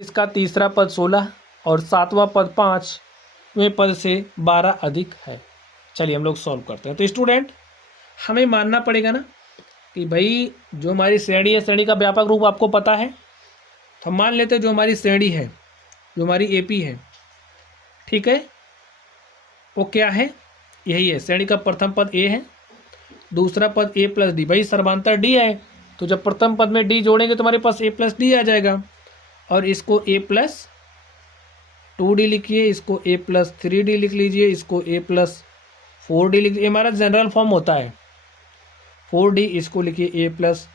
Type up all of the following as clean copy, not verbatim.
इसका तीसरा पद 16 और सातवां पद 5वें पद से 12 अधिक है। चलिए हम लोग सॉल्व करते हैं। तो स्टूडेंट हमें मानना पड़ेगा ना कि भाई जो हमारी श्रेणी है, श्रेणी का व्यापक रूप आपको पता है, तो हम मान लेते हैं जो हमारी श्रेणी है, जो हमारी एपी है, ठीक है, वो क्या है, यही है। श्रेणी का प्रथम पद ए है, दूसरा पद ए प्लस डी, भाई सर्वांतर डी है, तो जब प्रथम पद में डी जोड़ेंगे तो हमारे पास ए प्लस डी आ जाएगा। और इसको ए प्लस 2d लिखिए, इसको ए प्लस 3d लिख लीजिए, इसको ए प्लस 4d लिख लीजिए। हमारा जनरल फॉर्म होता है 4d, इसको लिखिए ए प्लस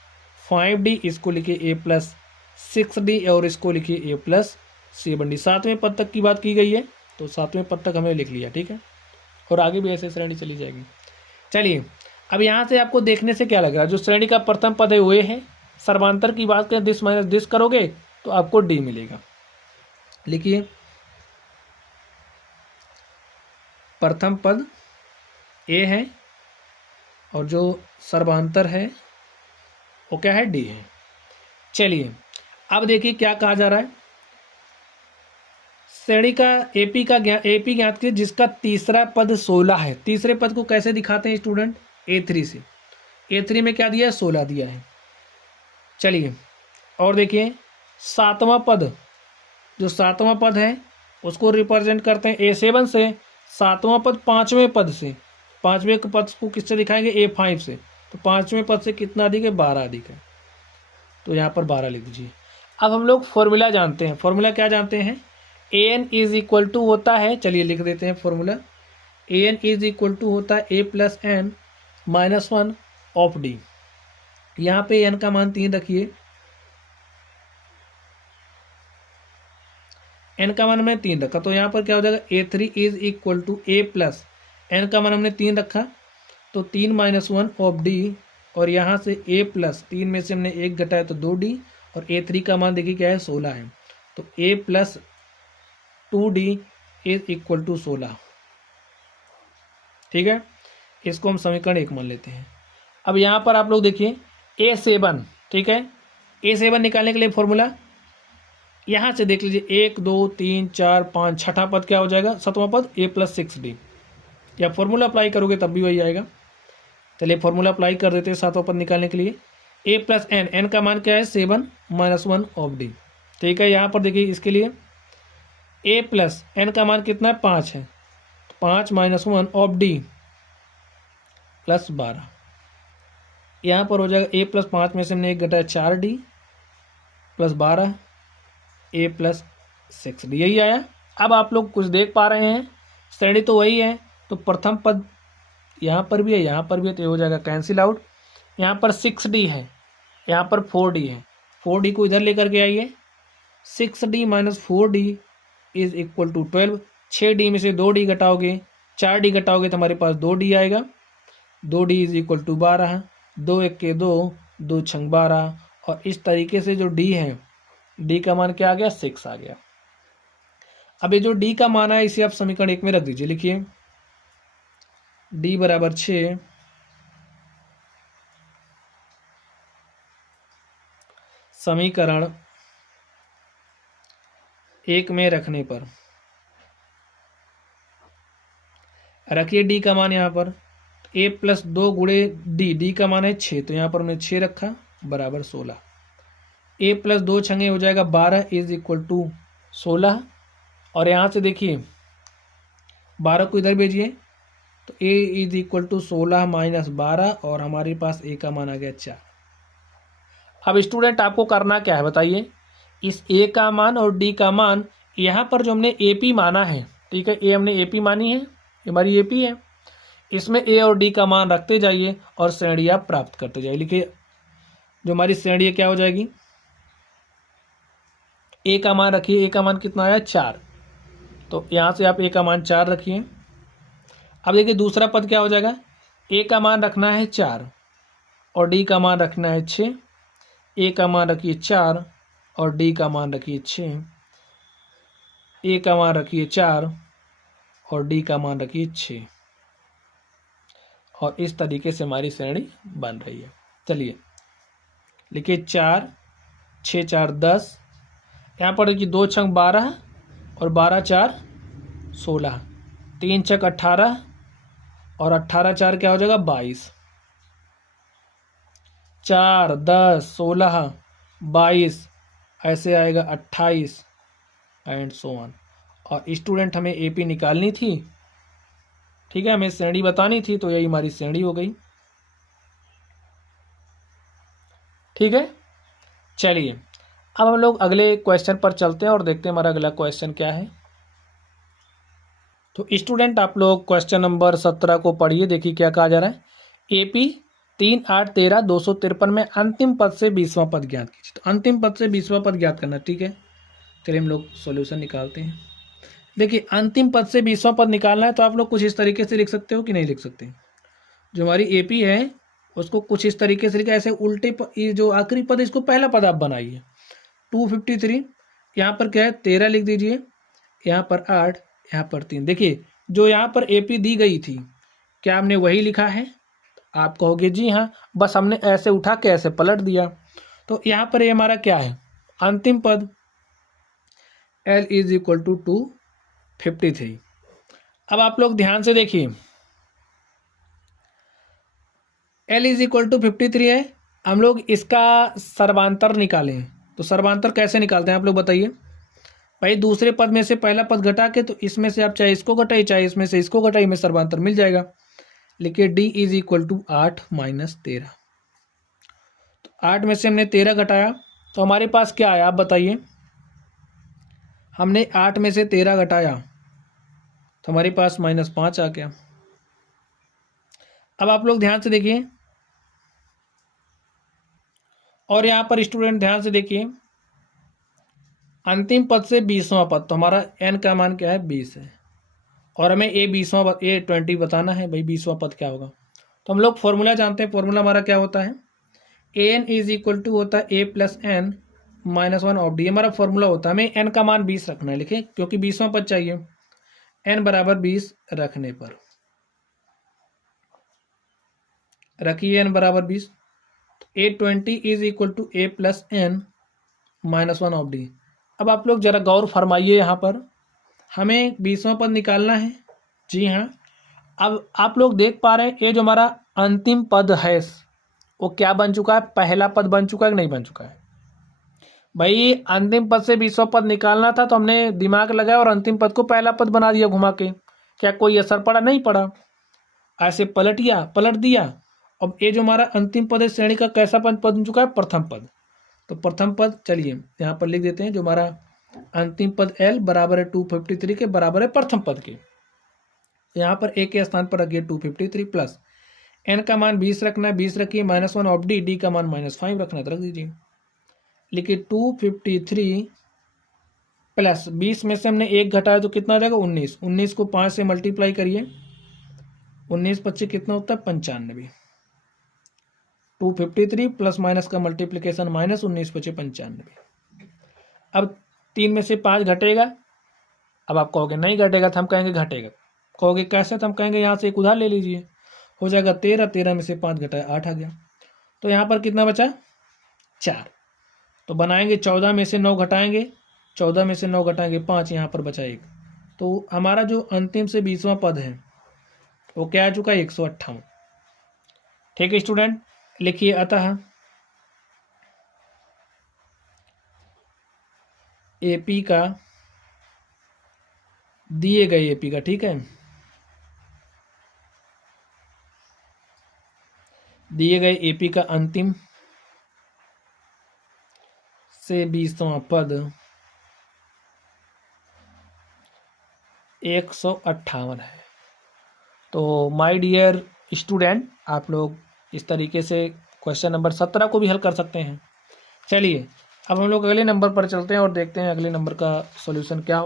5d, इसको लिखिए ए प्लस 6d और इसको लिखिए ए प्लस 7d। सातवें पद तक की बात की गई है, तो सातवें पद तक हमें लिख लिया, ठीक है, और आगे भी ऐसे श्रेणी चली जाएगी। चलिए अब यहाँ से आपको देखने से क्या लग रहा है, जो श्रेणी का प्रथम पद है वो ए है, सर्वांतर की बात करें दिस माइनस दिस करोगे तो आपको डी मिलेगा। लिखिए प्रथम पद ए है और जो सर्वांतर है वो क्या है, डी है। चलिए अब देखिए क्या कहा जा रहा है, श्रेणी का एपी ज्ञात कीजिए जिसका तीसरा पद 16 है। तीसरे पद को कैसे दिखाते हैं स्टूडेंट, A3 से। A3 में क्या दिया है, 16 दिया है। चलिए और देखिए सातवां पद, जो सातवां पद है उसको रिप्रेजेंट करते हैं A7 से। सातवां पद पांचवें पद से, पांचवें पद को किससे दिखाएंगे, A5 से। तो पांचवें पद से कितना अधिक है, 12 अधिक है, तो यहाँ पर 12 लिख दीजिए। अब हम लोग फॉर्मूला जानते हैं, फॉर्मूला क्या जानते हैं, an इज इक्वल टू होता है, चलिए लिख देते हैं formula, an is equal to होता है a plus n minus 1 of d. यहाँ पे n का मान 3 रखिए, n का मान हमने 3 रखा, तो यहाँ पर क्या हो जाएगा, A3 is equal to a plus n का मान हमने 3 रखा, तो 3 माइनस 1 ऑफ डी, और यहाँ से a प्लस 3 में से हमने 1 घटाया तो 2d, और A3 का मान देखिए क्या है, 16 है, तो a plus 2d is equal to 16, ठीक है। इसको हम समीकरण 1 मान लेते हैं। अब यहाँ पर आप लोग देखिए A7, ठीक है, A7 निकालने के लिए फॉर्मूला यहाँ से देख लीजिए 1 2 3 4 5, छठा पद क्या हो जाएगा, सातवां पद a प्लस 6d, या फॉर्मूला अप्लाई करोगे तब भी वही आएगा। चलिए फॉर्मूला अप्लाई कर देते हैं सातवां पद निकालने के लिए, a प्लस एन, एन का मान क्या है, 7 माइनस 1 ऑफ डी, ठीक है। यहाँ पर देखिए इसके लिए a प्लस एन का मान कितना है, 5 है, 5 माइनस 1 ऑफ डी प्लस 12, यहाँ पर हो जाएगा a प्लस 5 में से हमने 1 घटाया 4d plus 12 a plus 6d, यही आया। अब आप लोग कुछ देख पा रहे हैं, श्रेणी तो वही है, तो प्रथम पद यहाँ पर भी है, यहाँ पर भी है, तो ये हो जाएगा कैंसिल आउट। यहाँ पर 6d है, यहाँ पर 4d है, 4d को इधर लेकर के आइए, 6d minus 4d is equal to 12। 6d में से 2d घटाओगे, 4d घटाओगे तो हमारे पास 2d आएगा, 2d इज इक्वल टू 12, 2 1 के 2, 2 6 12, और इस तरीके से जो d है, d का मान क्या आ गया, 6 आ गया। अब ये जो d का मान है इसे आप समीकरण 1 में रख दीजिए, लिखिए d बराबर 6, समीकरण 1 में रखने पर रखिए d का मान यहाँ पर a प्लस 2 गुणे d का मान है 6, तो यहाँ पर हमने 6 रखा बराबर 16, a प्लस 2 छंगे हो जाएगा 12 इज इक्वल टू 16, और यहाँ से देखिए 12 को इधर भेजिए, तो a is equal to 16 minus 12, और हमारे पास a का मान आ गया 4। अब स्टूडेंट आपको करना क्या है बताइए, इस a का मान और d का मान, यहाँ पर जो हमने AP माना है, ठीक है, a हमने AP मानी है, हमारी AP है, इसमें a और d का मान रखते जाइए और श्रेणी आप प्राप्त करते जाइए। लिखिए जो हमारी श्रेणी क्या हो जाएगी, a का मान रखिए, a का मान कितना आया, 4, तो यहाँ से आप a का मान 4 रखिए। अब देखिए दूसरा पद क्या हो जाएगा, a का मान रखना है 4 और d का मान रखना है 6, a का मान रखिए 4 और d का मान रखिए 6, a का मान रखिए 4 और d का मान रखिए 6, और इस तरीके से हमारी श्रेणी बन रही है। चलिए लिखिए 4 6 4 10, यहाँ पर देखिए 2 छंग 12 और 12 4 16, 3 छक 18 और 18 4 क्या हो जाएगा 22, 4 10 16 22 ऐसे आएगा 28 एंड सो ऑन। और स्टूडेंट हमें एपी निकालनी थी, ठीक है, हमें श्रेणी बतानी थी, तो यही हमारी श्रेणी हो गई। ठीक है, चलिए अब हम लोग अगले क्वेश्चन पर चलते हैं और देखते हैं हमारा अगला क्वेश्चन क्या है। तो स्टूडेंट आप लोग क्वेश्चन नंबर 17 को पढ़िए, देखिए क्या कहा जा रहा है। एपी 3 8 13 253 में अंतिम पद से 20वां पद ज्ञात कीजिए। तो अंतिम पद से 20वां पद ज्ञात करना, ठीक है, चलिए हम लोग सॉल्यूशन निकालते हैं। देखिए अंतिम पद से 20वां पद निकालना है तो आप लोग कुछ इस तरीके से लिख सकते हो कि नहीं लिख सकते। जो हमारी एपी है उसको कुछ इस तरीके से लिखा, ऐसे उल्टे ये जो आखिरी पद इसको पहला पद आप बनाइए। 253 यहाँ पर क्या है 13 लिख दीजिए, यहाँ पर 8, यहाँ पर 3। देखिए जो यहाँ पर एपी दी गई थी क्या हमने वही लिखा है? आप कहोगे जी हाँ, बस हमने ऐसे उठा के ऐसे पलट दिया। तो यहाँ पर ये हमारा क्या है अंतिम पद, L इज इक्वल टू 253। अब आप लोग ध्यान से देखिए, L इज इक्वल टू 53 है, हम लोग इसका सर्वांतर निकालें। तो सर्वांतर कैसे निकालते हैं आप लोग बताइए। भाई दूसरे पद में से पहला पद घटा के, तो इसमें से आप चाहे इसको घटाइए चाहे इसमें से इसको घटाइए, में सर्वांतर मिल जाएगा। लिखिए D is equal to 8 minus 13। तो 8 में से हमने 13 घटाया तो हमारे पास क्या आया आप बताइए। हमने 8 में से 13 घटाया तो हमारे पास -5 आ गया। अब आप लोग ध्यान से देखिए और यहाँ पर स्टूडेंट ध्यान से देखिए, अंतिम पद से 20वां पद, तो हमारा n का मान क्या है 20 है और हमें ए 20 बताना है। भाई 20वां पद क्या होगा, तो हम लोग फॉर्मूला जानते हैं। फॉर्मूला हमारा क्या होता है, an इज इक्वल टू होता है a plus n minus 1 of D, हमारा फॉर्मूला होता है। हमें n का मान 20 रखना है, लिखे क्योंकि 20वां पद चाहिए। n बराबर 20 रखने पर रखिए n बराबर 20, A20 is equal to a plus n minus 1 of d. अब आप लोग जरा गौर फरमाइए, यहाँ पर हमें 20वां पद निकालना है। जी हाँ, अब आप लोग देख पा रहे हैं ये जो हमारा अंतिम पद है वो क्या बन चुका है, पहला पद बन चुका है कि नहीं बन चुका है। भाई अंतिम पद से 20वां पद निकालना था तो हमने दिमाग लगाया और अंतिम पद को पहला पद बना दिया घुमा के। क्या कोई असर पड़ा? नहीं पड़ा। ऐसे पलट दिया। अब ये जो हमारा अंतिम पद है श्रेणी का कैसा पद बन चुका है, प्रथम पद। तो प्रथम पद चलिए यहाँ पर लिख देते हैं, जो हमारा अंतिम पद L बराबर है 253 के बराबर है प्रथम पद के। यहाँ पर A के स्थान पर रखिए 253 प्लस n का मान 20 रखना है, 20 रखिए, -1 ऑफ डी का मान -5 रखना है तो रख दीजिए। लिखिए 253 प्लस 20 में से हमने 1 घटाया तो कितना आ जाएगा 19। 19 को 5 से मल्टीप्लाई करिए, 19 25 कितना होता है 95। 253 प्लस माइनस का मल्टीप्लिकेशन -19 25 95। अब 3 में से 5 घटेगा। अब आप कहोगे नहीं घटेगा, तो हम कहेंगे घटेगा। कहोगे कैसे, तो हम कहेंगे यहाँ से एक उधार ले लीजिए, हो जाएगा 13। 13 में से 5 घटाया 8 आ गया। तो यहाँ पर कितना बचा 4। तो बनाएंगे 14 में से 9 घटाएंगे, 14 में से 9 घटाएंगे 5, यहाँ पर बचा 1। तो हमारा जो अंतिम से 20वां पद है वो क्या आ चुका है 158। ठीक है स्टूडेंट, लिखिए अतः एपी का दिए गए एपी का, ठीक है, दिए गए एपी का अंतिम से 20वां पद 158 है। तो माय डियर स्टूडेंट, आप लोग इस तरीके से क्वेश्चन नंबर 17 को भी हल कर सकते हैं। चलिए अब हम लोग अगले नंबर पर चलते हैं और देखते हैं अगले नंबर का सॉल्यूशन क्या हो।